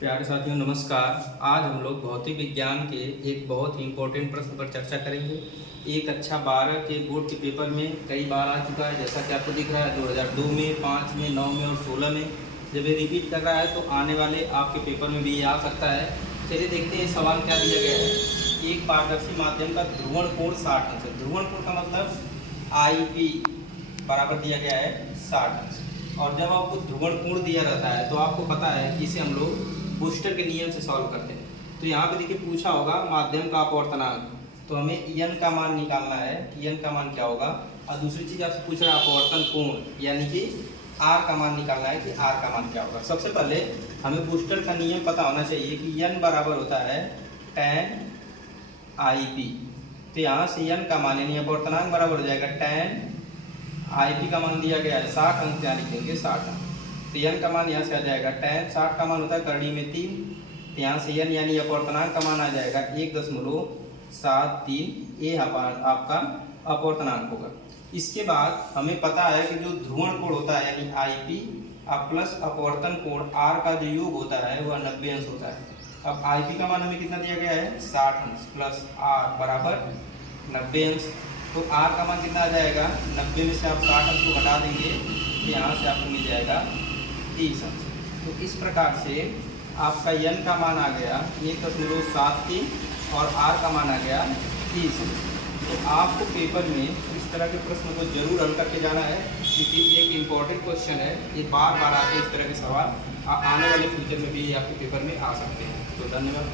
प्यारे साथियों नमस्कार। आज हम लोग भौतिक विज्ञान के एक बहुत ही इम्पोर्टेंट प्रश्न पर चर्चा करेंगे। एक अच्छा 12 के बोर्ड के पेपर में कई बार आ चुका है, जैसा कि आपको दिख रहा है 2002 में, 5 में, 9 में और 16 में। जब ये रिपीट कर रहा है तो आने वाले आपके पेपर में भी ये आ सकता है। चलिए देखते हैं सवाल क्या दिया गया है। एक पारदर्शी माध्यम का ध्रुवण कोण 60 अंश है। ध्रुवण कोण का मतलब IP बराबर दिया गया है 60 अंश। और जब आपको ध्रुवण कोण दिया रहता है तो आपको पता है कि इसे हम लोग बूस्टर के नियम से सॉल्व करते हैं। तो यहाँ पे देखिए पूछा होगा माध्यम का अपवर्तनांक, तो हमें n का मान निकालना है कि n का मान क्या होगा। और दूसरी चीज़ आपसे पूछ रहा है अपवर्तन कोण, यानी कि r का मान निकालना है कि r का मान क्या होगा। सबसे पहले हमें बूस्टर का नियम पता होना चाहिए कि n बराबर होता है tan IP। तो यहाँ से n का मान यानी अपवर्तनांक बराबर हो जाएगा tan IP का मान दिया गया है 60 अंक, यहाँ लिखेंगे 60 अंक। तो n का मान यहाँ से आ जाएगा tan 60 का मान होता है करड़ी में 3, तो यहाँ से n यानी अपवर्तनांक का मान आ जाएगा 1.73। ये आपका अपवर्तनांक होगा। इसके बाद हमें पता है कि जो ध्रुवण कोण होता है यानी IP प्लस अपवर्तन कोण R का जो योग होता है वह 90 अंश होता है। अब IP का मान हमें कितना दिया गया है 60 अंश प्लस R बराबर 90 अंश। तो R का मान कितना आ जाएगा 90 में से आप 60 अंश को घटा देंगे तो यहाँ से आपको मिल जाएगा 30 अंश। तो इस प्रकार से आपका n का मान आ गया 1.73 और R का मान आ गया 30 अंश। तो आपको पेपर में इस तरह के प्रश्न को जरूर हल करके जाना है, क्योंकि एक इम्पॉर्टेंट क्वेश्चन है। ये बार बार आके इस तरह के सवाल आने वाले फ्यूचर में भी आपके पेपर में आ सकते हैं। तो धन्यवाद।